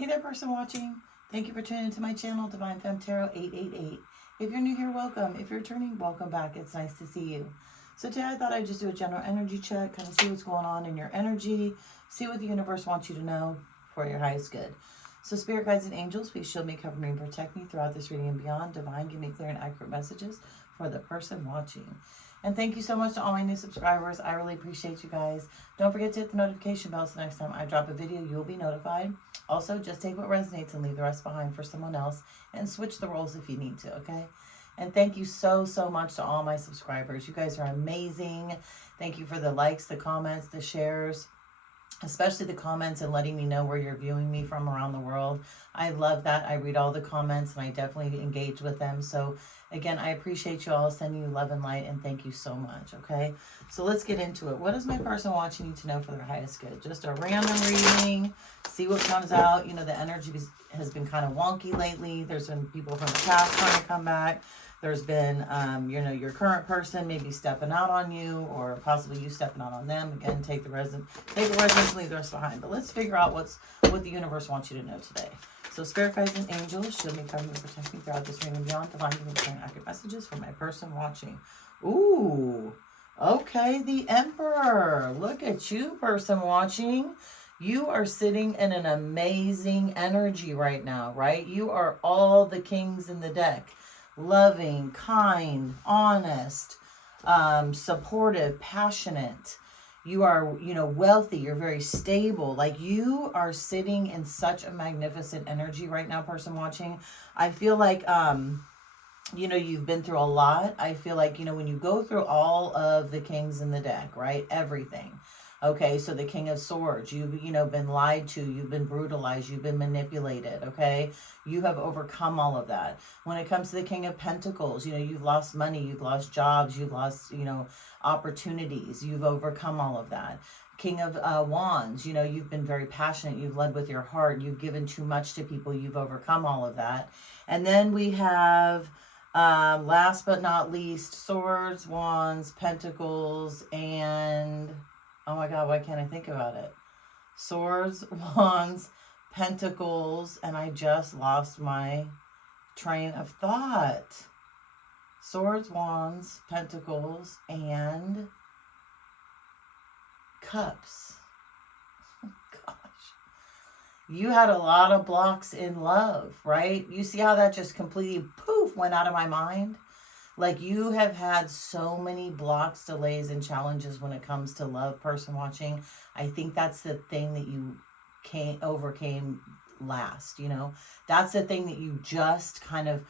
Hey there, person watching. Thank you for tuning into my channel, Divine Femme Tarot 888. If you're new here, welcome. If you're returning, welcome back. It's nice to see you. So today I thought I'd just do a general energy check, kind of see what's going on in your energy, see what the universe wants you to know for your highest good. So spirit guides and angels, please shield me, cover me, and protect me throughout this reading and beyond. Divine, give me clear and accurate messages for the person watching. And thank you so much to all my new subscribers. I really appreciate you guys. Don't forget to hit the notification bell so next time I drop a video, you'll be notified. Also, just take what resonates and leave the rest behind for someone else, and switch the roles if you need to, okay? And thank you so much to all my subscribers. You guys are amazing. Thank you for the likes, the comments, the shares, especially the comments and letting me know where you're viewing me from around the world. I love that. I read all the comments and I definitely engage with them. So again, I appreciate you all, sending you love and light, and thank you so much, okay? So let's get into it. What does my person watching need to know for their highest good? Just a random reading, see what comes out. You know, the energy has been kind of wonky lately. There's been people from the past trying to come back. There's been, you know, your current person maybe stepping out on you, or possibly you stepping out on them. Again, take the residence, leave the rest behind. But let's figure out what the universe wants you to know today. So spirit guides and angels, shield me, cover me, and protect me throughout this reading and beyond. Divine, give me clear and accurate messages for my person watching. Ooh, okay, the Emperor. Look at you, person watching. You are sitting in an amazing energy right now, right? You are all the kings in the deck. Loving, kind, honest, supportive, passionate. You are, you know, wealthy. You're very stable. Like, you are sitting in such a magnificent energy right now, person watching. I feel like, you know, you've been through a lot. I feel like, you know, when you go through all of the kings in the deck, right? Everything. Okay, so the King of Swords, you've, you know, been lied to, you've been brutalized, you've been manipulated, okay? You have overcome all of that. When it comes to the King of Pentacles, you know, you've lost money, you've lost jobs, you've lost, you know, opportunities, you've overcome all of that. King of Wands, you know, you've been very passionate, you've led with your heart, you've given too much to people, you've overcome all of that. And then we have, last but not least, Swords, Wands, Pentacles, and... oh my God, why can't I think about it? Swords, Wands, Pentacles, and I just lost my train of thought. Swords, Wands, Pentacles, and Cups. Oh, gosh. You had a lot of blocks in love, right? You see how that just completely, poof, went out of my mind? Like, you have had so many blocks, delays, and challenges when it comes to love, person watching. I think that's the thing that you overcame last, you know. That's the thing that you just kind of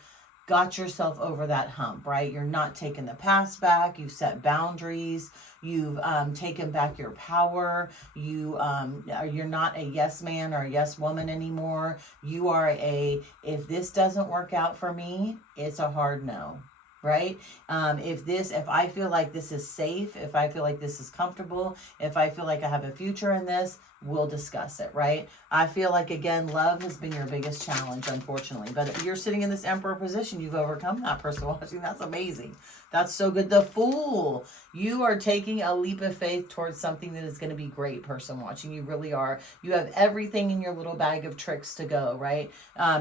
got yourself over that hump, right? You're not taking the past back. You've set boundaries. You've taken back your power. You're not a yes man or a yes woman anymore. You are if this doesn't work out for me, it's a hard no. Right? If I feel like this is safe, if I feel like this is comfortable, if I feel like I have a future in this, we'll discuss it, right? I feel like, again, love has been your biggest challenge, unfortunately. But if you're sitting in this Emperor position, you've overcome that, person watching. That's amazing. That's so good. The Fool. You are taking a leap of faith towards something that is going to be great, person watching. You really are. You have everything in your little bag of tricks to go, right?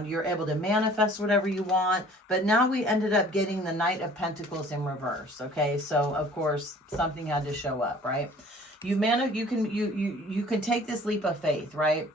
You're able to manifest whatever you want. But now we ended up getting the Knight of Pentacles in reverse, okay? So, of course, something had to show up, right? You can take this leap of faith, right?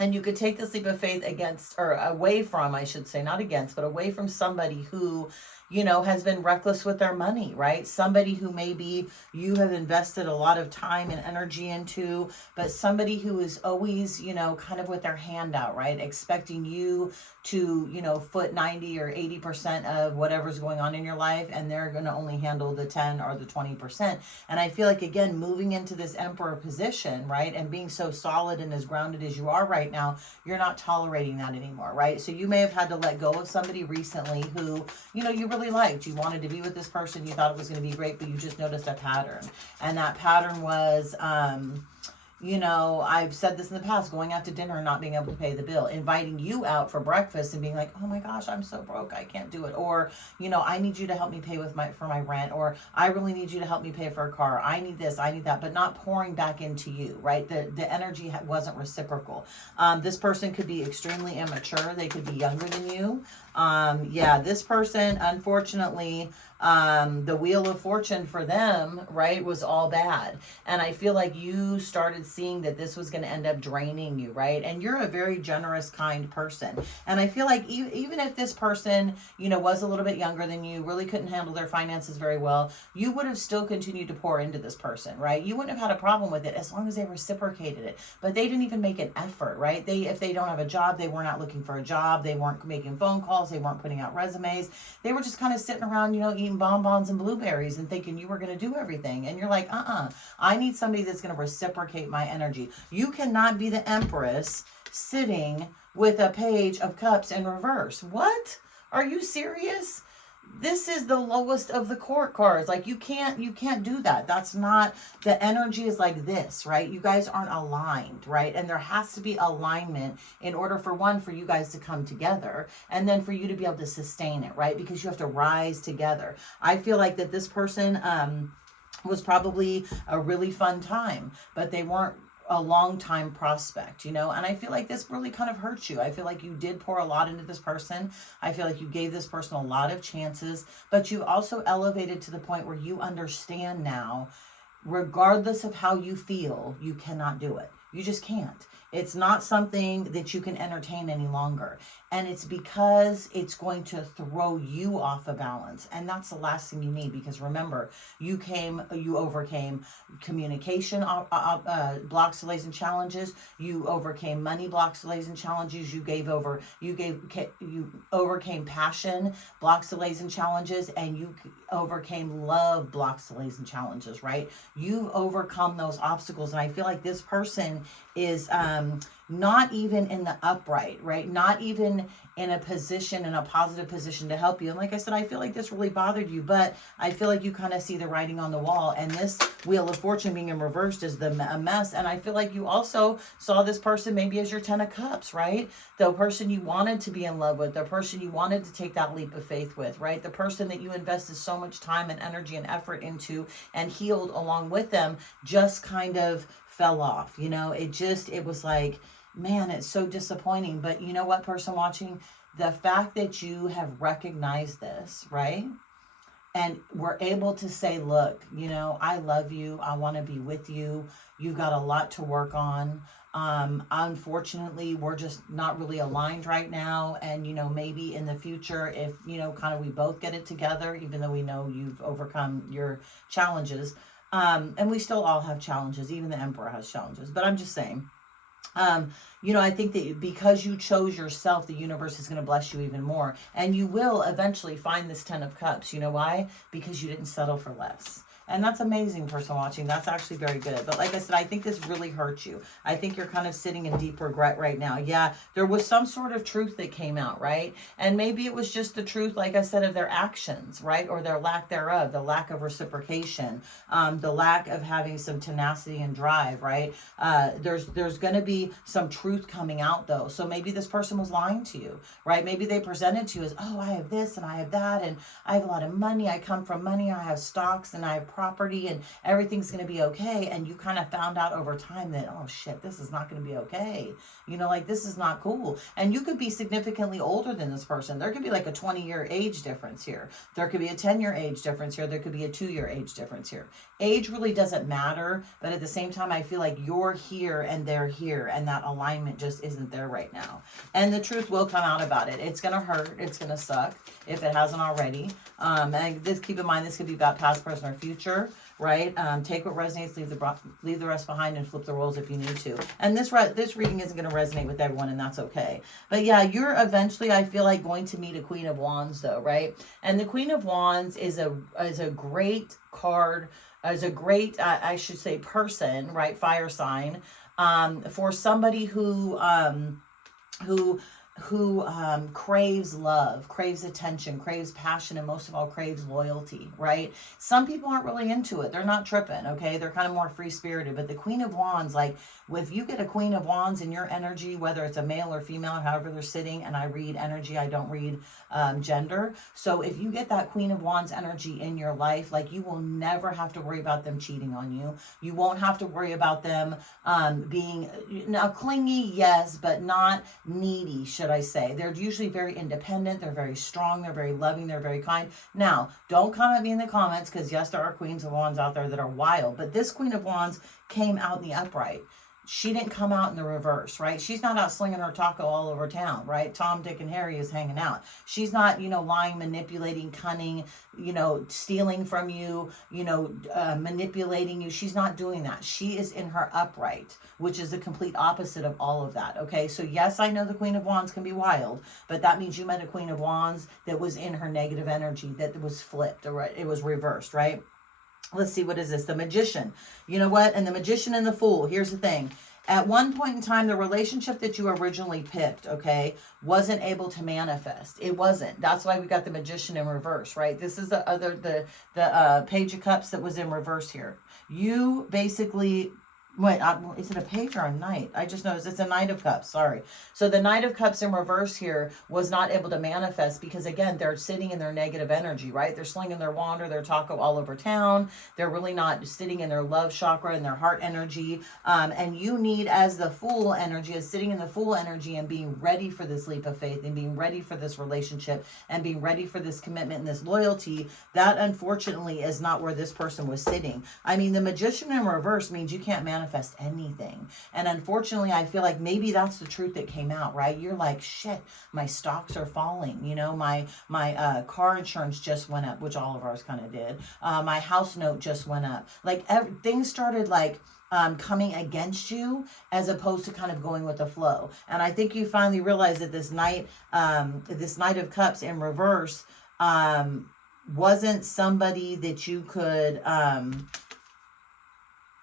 And you could take this leap of faith against, or away from, I should say, not against, but away from somebody who, you know, has been reckless with their money, right? Somebody who maybe you have invested a lot of time and energy into, but somebody who is always, you know, kind of with their hand out, right? Expecting you to, you know, foot 90 or 80% of whatever's going on in your life, and they're going to only handle the 10 or the 20%. And I feel like, again, moving into this Emperor position, right, and being so solid and as grounded as you are right now, you're not tolerating that anymore, right? So you may have had to let go of somebody recently who, you know, you really liked. You wanted to be with this person. You thought it was going to be great, but you just noticed a pattern. And that pattern was, you know, I've said this in the past, going out to dinner and not being able to pay the bill, inviting you out for breakfast and being like, oh my gosh, I'm so broke, I can't do it. Or, you know, I need you to help me pay for my rent, or I really need you to help me pay for a car. I need this, I need that, but not pouring back into you, right? The energy wasn't reciprocal. This person could be extremely immature. They could be younger than you. Yeah, this person, unfortunately, the wheel of fortune for them, right, was all bad. And I feel like you started seeing that this was going to end up draining you, right? And you're a very generous, kind person. And I feel like even if this person, you know, was a little bit younger than you, really couldn't handle their finances very well, you would have still continued to pour into this person, right? You wouldn't have had a problem with it as long as they reciprocated it. But they didn't even make an effort, right? If they don't have a job, they were not looking for a job. They weren't making phone calls. They weren't putting out resumes. They were just kind of sitting around, you know, eating bonbons and blueberries and thinking you were going to do everything. And you're like, I need somebody that's going to reciprocate my energy. You cannot be the Empress sitting with a Page of Cups in reverse. What? Are you serious? This is the lowest of the court cards. Like, you can't do that. That's not, the energy is like this, right? You guys aren't aligned, right? And there has to be alignment in order for you guys to come together, and then for you to be able to sustain it, right? Because you have to rise together. I feel like that this person was probably a really fun time, but they weren't a long time prospect, you know. And I feel like this really kind of hurts you. I feel like you did pour a lot into this person. I feel like you gave this person a lot of chances, but you've also elevated to the point where you understand now, regardless of how you feel, you cannot do it. You just can't. It's not something that you can entertain any longer. And it's because it's going to throw you off of balance. And that's the last thing you need, because remember, you overcame communication blocks, delays, and challenges. You overcame money blocks, delays, and challenges. You overcame passion blocks, delays, and challenges. And you overcame love blocks, delays, and challenges, right? You've overcome those obstacles. And I feel like this person is not even in the upright, right? Not even in a position, in a positive position to help you. And like I said, I feel like this really bothered you, but I feel like you kind of see the writing on the wall. And this Wheel of Fortune being in reversed is a mess. And I feel like you also saw this person maybe as your 10 of Cups, right? The person you wanted to be in love with, the person you wanted to take that leap of faith with, right? The person that you invested so much time and energy and effort into and healed along with them just kind of fell off. You know, it was like, man, it's so disappointing. But you know what, person watching, the fact that you have recognized this, right? And we're able to say, look, you know, I love you. I want to be with you. You've got a lot to work on. Unfortunately, we're just not really aligned right now. And, you know, maybe in the future, if, you know, kind of we both get it together, even though we know you've overcome your challenges. And we still all have challenges. Even the Emperor has challenges. But I'm just saying, you know, I think that because you chose yourself, the universe is going to bless you even more. And you will eventually find this 10 of Cups. You know why? Because you didn't settle for less. And that's amazing, person watching. That's actually very good. But like I said, I think this really hurts you. I think you're kind of sitting in deep regret right now. Yeah, there was some sort of truth that came out, right? And maybe it was just the truth, like I said, of their actions, right? Or their lack thereof, the lack of reciprocation, the lack of having some tenacity and drive, right? There's going to be some truth coming out, though. So maybe this person was lying to you, right? Maybe they presented to you as, oh, I have this and I have that, and I have a lot of money. I come from money. I have stocks and I have property and everything's going to be okay. And you kind of found out over time that, oh shit, this is not going to be okay. You know, like, this is not cool. And you could be significantly older than this person. There could be like a 20-year age difference here. There could be a 10-year age difference here. There could be a 2-year age difference here. Age really doesn't matter, but at the same time, I feel like you're here and they're here, and that alignment just isn't there right now. And the truth will come out about it. It's going to hurt. It's going to suck if it hasn't already. And this, keep in mind, this could be about past, present, or future, right? Take what resonates, leave the rest behind, and flip the roles if you need to. And this reading isn't going to resonate with everyone, and that's okay. But yeah, you're eventually, I feel like, going to meet a Queen of Wands, though, right? And the Queen of Wands is a great card, is a great, I should say, person, right? Fire sign, for somebody who who craves love, craves attention, craves passion, and most of all craves loyalty, right? Some people aren't really into it. They're not tripping, okay? They're kind of more free-spirited. But the Queen of Wands, like, if you get a Queen of Wands in your energy, whether it's a male or female, however they're sitting, and I read energy, I don't read gender. So if you get that Queen of Wands energy in your life, like, you will never have to worry about them cheating on you. You won't have to worry about them being, now clingy, yes, but not needy, should I say. They're usually very independent. They're very strong. They're very loving. They're very kind. Now, don't come at me in the comments, because yes, there are Queens of Wands out there that are wild, but this Queen of Wands came out in the upright. She didn't come out in the reverse, right? She's not out slinging her taco all over town, right? Tom, Dick, and Harry is hanging out. She's not, lying, manipulating, cunning, stealing from you, manipulating you. She's not doing that. She is in her upright, which is the complete opposite of all of that, okay? So yes, I know the Queen of Wands can be wild, but that means you met a Queen of Wands that was in her negative energy, that was flipped, or it was reversed, right? Let's see, what is this? The Magician. You know what? And the Magician and the Fool. Here's the thing. At one point in time, the relationship that you originally picked, okay, wasn't able to manifest. It wasn't. That's why we got the Magician in reverse, right? This is the Page of Cups that was in reverse here. You basically... Wait, is it a page or a knight? I just noticed it's a Knight of Cups. Sorry. So the Knight of Cups in reverse here was not able to manifest because, again, they're sitting in their negative energy, right? They're slinging their wand or their taco all over town. They're really not sitting in their love chakra and their heart energy. And you need, as the Fool energy, as sitting in the Fool energy and being ready for this leap of faith and being ready for this relationship and being ready for this commitment and this loyalty, that unfortunately is not where this person was sitting. I mean, the Magician in reverse means you can't manifest anything. And unfortunately, I feel like maybe that's the truth that came out, right? You're like, shit, my stocks are falling. My car insurance just went up, which all of ours kind of did. My house note just went up. Like, things started like coming against you, as opposed to kind of going with the flow. And I think you finally realize that this Knight of Cups in reverse wasn't somebody that you could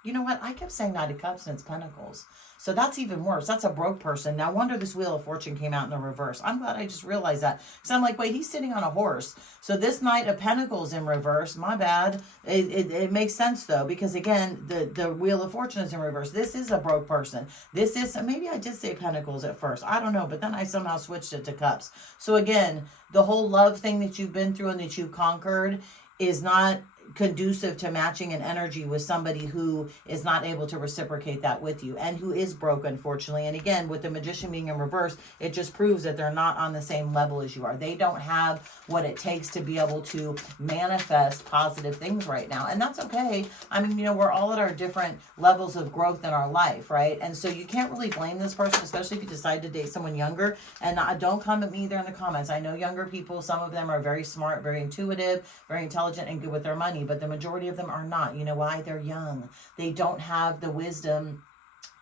you know what? I kept saying Knight of Cups and it's Pentacles. So that's even worse. That's a broke person. No wonder this Wheel of Fortune came out in the reverse. I'm glad I just realized that. So I'm like, wait, he's sitting on a horse. So this Knight of Pentacles in reverse, my bad. It makes sense, though, because, again, the Wheel of Fortune is in reverse. This is a broke person. This is, maybe I did say Pentacles at first. I don't know, but then I somehow switched it to Cups. So, again, the whole love thing that you've been through and that you've conquered is not conducive to matching an energy with somebody who is not able to reciprocate that with you and who is broke, unfortunately. And again, with the Magician being in reverse, it just proves that they're not on the same level as you are. They don't have what it takes to be able to manifest positive things right now. And that's okay. I mean, we're all at our different levels of growth in our life, right? And so you can't really blame this person, especially if you decide to date someone younger. And don't come at me either in the comments. I know younger people, some of them are very smart, very intuitive, very intelligent, and good with their money, but the majority of them are not. You know why? They're young. They don't have the wisdom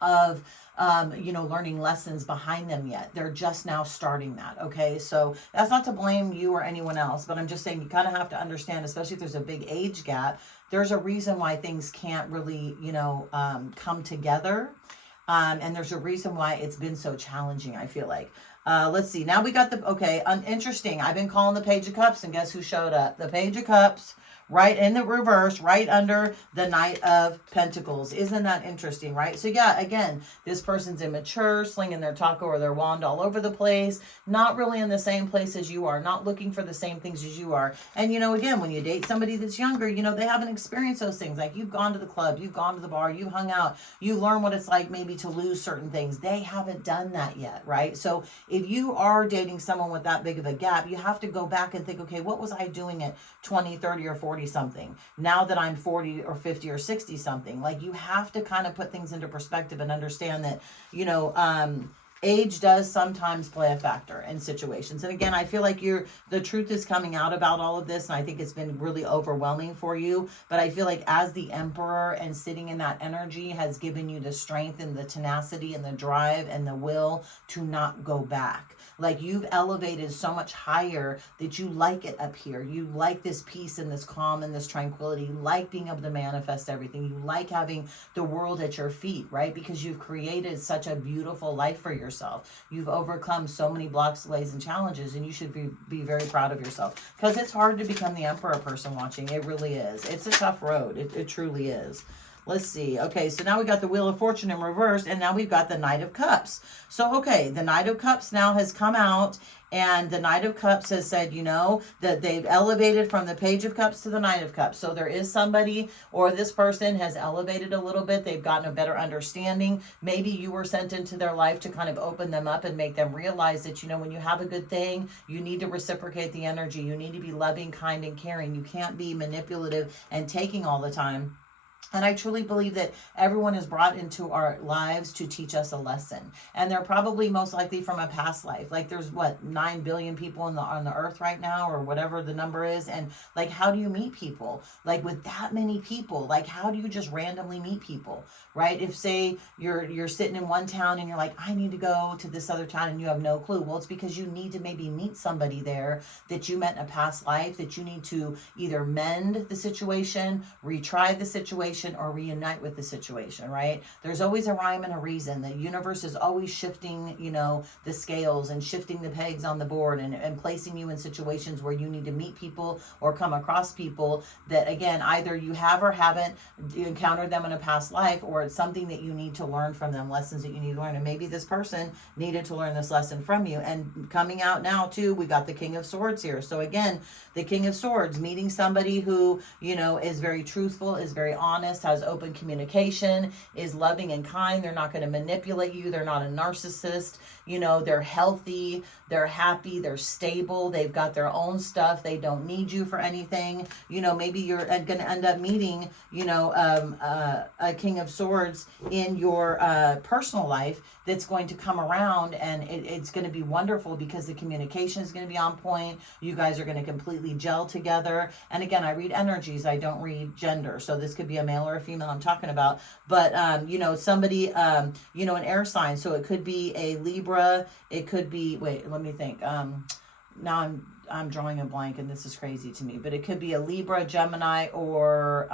of learning lessons behind them yet. They're just now starting that, okay? So that's not to blame you or anyone else, but I'm just saying you kind of have to understand, especially if there's a big age gap, there's a reason why things can't really, come together. And there's a reason why it's been so challenging, I feel like. Let's see. Now we got interesting. I've been calling the Page of Cups, and guess who showed up? The Page of Cups, right in the reverse, right under the Knight of Pentacles. Isn't that interesting, right? So yeah, again, this person's immature, slinging their taco or their wand all over the place, not really in the same place as you are, not looking for the same things as you are. And, again, when you date somebody that's younger, they haven't experienced those things. Like, you've gone to the club, you've gone to the bar, you've hung out, you learn what it's like maybe to lose certain things. They haven't done that yet, right? So if you are dating someone with that big of a gap, you have to go back and think, okay, what was I doing at 20, 30, or 40 something? Now that I'm 40 or 50 or 60 something, like, you have to kind of put things into perspective and understand that, age does sometimes play a factor in situations. And again, I feel like the truth is coming out about all of this, and I think it's been really overwhelming for you. But I feel like as the Emperor and sitting in that energy has given you the strength and the tenacity and the drive and the will to not go back. Like, you've elevated so much higher that you like it up here. You like this peace and this calm and this tranquility. You like being able to manifest everything. You like having the world at your feet, right? Because you've created such a beautiful life for yourself. yourself. You've overcome so many blocks, delays, and challenges, and you should be very proud of yourself, because it's hard to become the Emperor person watching. It really is. It's a tough road. It truly is. Let's see. Okay, so now we got the Wheel of Fortune in reverse, and now we've got the Knight of Cups. So, okay, the Knight of Cups now has come out, and the Knight of Cups has said, you know, that they've elevated from the Page of Cups to the Knight of Cups. So there is somebody, or this person has elevated a little bit. They've gotten a better understanding. Maybe you were sent into their life to kind of open them up and make them realize that, you know, when you have a good thing, you need to reciprocate the energy. You need to be loving, kind, and caring. You can't be manipulative and taking all the time. And I truly believe that everyone is brought into our lives to teach us a lesson. And they're probably most likely from a past life. Like there's 9 billion people on the earth right now, or whatever the number is. And like, how do you meet people? Like with that many people, like how do you just randomly meet people, right? If say you're sitting in one town and you're like, I need to go to this other town, and you have no clue. Well, it's because you need to maybe meet somebody there that you met in a past life, that you need to either mend the situation, retry the situation, or reunite with the situation, right? There's always a rhyme and a reason. The universe is always shifting, you know, the scales and shifting the pegs on the board, and placing you in situations where you need to meet people or come across people that, again, either you have or haven't encountered them in a past life, or it's something that you need to learn from them, lessons that you need to learn. And maybe this person needed to learn this lesson from you. And coming out now too, we got the King of Swords here. So again, the King of Swords, meeting somebody who, you know, is very truthful, is very honest, has open communication, is loving and kind. They're not going to manipulate you. They're not a narcissist. You know, they're healthy, they're happy, they're stable, they've got their own stuff. They don't need you for anything. You know, maybe you're going to end up meeting, you know, a King of Swords in your personal life that's going to come around, and it's going to be wonderful because the communication is going to be on point. You guys are going to completely gel together. And again, I read energies, I don't read gender. So this could be a male or a female I'm talking about. But, you know, somebody, you know, an air sign. So it could be a Libra. It could be, wait, let me think. Now I'm drawing a blank, and this is crazy to me. But it could be a Libra, Gemini, or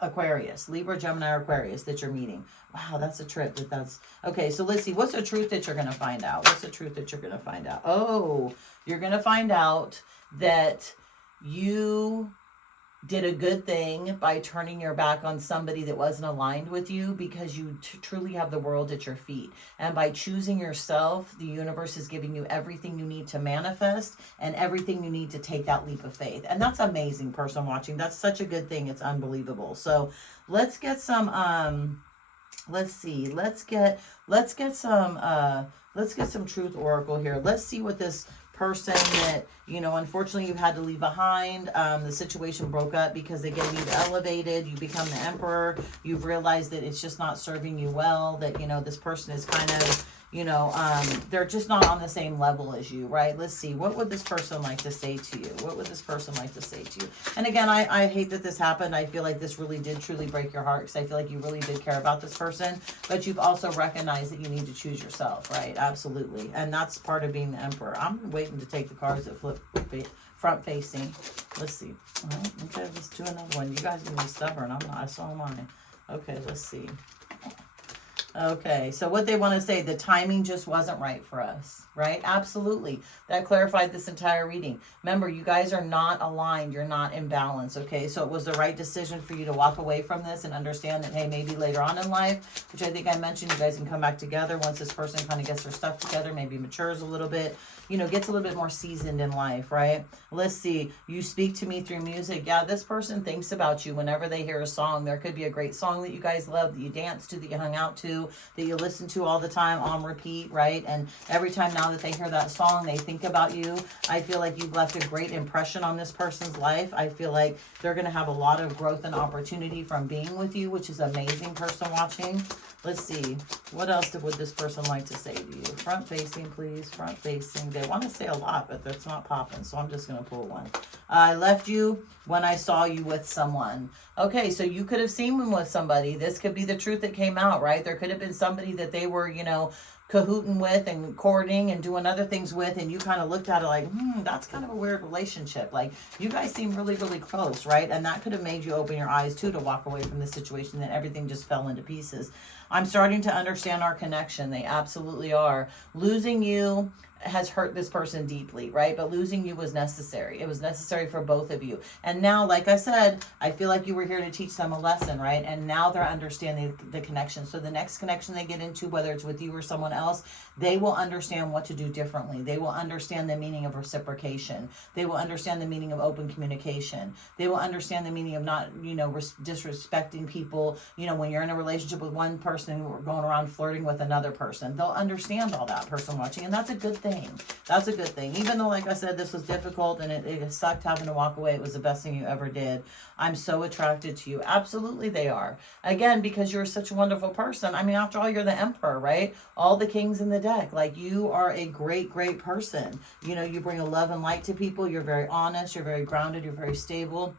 Aquarius. Libra, Gemini, or Aquarius that you're meeting. Wow, that's a trip. That's okay. So let's see. What's the truth that you're going to find out? What's the truth that you're going to find out? Oh, you're going to find out that you did a good thing by turning your back on somebody that wasn't aligned with you, because you truly have the world at your feet. And by choosing yourself, the universe is giving you everything you need to manifest and everything you need to take that leap of faith. And that's amazing, person watching. That's such a good thing. It's unbelievable. So let's get some, let's see, let's get some truth oracle here. Let's see what this person that, you know, unfortunately you've had to leave behind. The situation broke up because, again, you've elevated, you become the Emperor. You've realized that it's just not serving you well, that, you know, this person is kind of, you know, they're just not on the same level as you, right? Let's see. What would this person like to say to you? What would this person like to say to you? And again, I hate that this happened. I feel like this really did truly break your heart, because I feel like you really did care about this person, but you've also recognized that you need to choose yourself, right? Absolutely. And that's part of being the Emperor. I'm waiting to take the cards that flip front facing. Let's see. All right, okay, let's do another one. You guys are going to be stubborn. I'm not. I saw mine. Okay, let's see. Okay, so what they want to say, the timing just wasn't right for us, right? Absolutely. That clarified this entire reading. Remember, you guys are not aligned. You're not in balance, okay? So it was the right decision for you to walk away from this and understand that, hey, maybe later on in life, which I think I mentioned, you guys can come back together once this person kind of gets their stuff together, maybe matures a little bit, you know, gets a little bit more seasoned in life, right? Let's see. You speak to me through music. Yeah, this person thinks about you whenever they hear a song. There could be a great song that you guys love, that you dance to, that you hung out to, that you listen to all the time on repeat, right? And every time now that they hear that song, they think about you. I feel like you've left a great impression on this person's life. I feel like they're going to have a lot of growth and opportunity from being with you, which is amazing, person watching. Let's see. What else would this person like to say to you? Front facing, please. Front facing. They want to say a lot, but that's not popping, so I'm just going to pull one. I left you when I saw you with someone. Okay, so you could have seen them with somebody. This could be the truth that came out, right? There could have been somebody that they were, you know, cahooting with and courting and doing other things with, and you kind of looked at it like, that's kind of a weird relationship. Like, you guys seem really, really close, right? And that could have made you open your eyes too to walk away from the situation, that everything just fell into pieces. I'm starting to understand our connection. They absolutely are. Losing you has hurt this person deeply, right? But losing you was necessary. It was necessary for both of you. And now, like I said, I feel like you were here to teach them a lesson, right? And now they're understanding the connection. So the next connection they get into, whether it's with you or someone else, they will understand what to do differently. They will understand the meaning of reciprocation. They will understand the meaning of open communication. They will understand the meaning of not, disrespecting people. When you're in a relationship with one person, or going around flirting with another person, they'll understand all that, person watching. And that's a good thing. That's a good thing. Even though, like I said, this was difficult and it sucked having to walk away, it was the best thing you ever did. I'm so attracted to you. Absolutely they are. Again, because you're such a wonderful person. I mean, after all, you're the emperor, right? All the kings in the deck. Like, you are a great, great person. You bring a love and light to people. You're very honest. You're very grounded. You're very stable.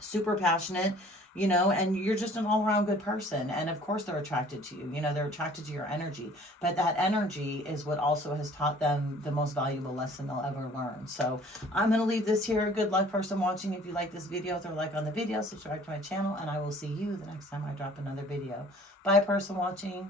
Super passionate. And you're just an all-around good person. And of course they're attracted to you. They're attracted to your energy. But that energy is what also has taught them the most valuable lesson they'll ever learn. So I'm going to leave this here. Good luck, person watching. If you like this video, throw a like on the video, subscribe to my channel, and I will see you the next time I drop another video. Bye, person watching.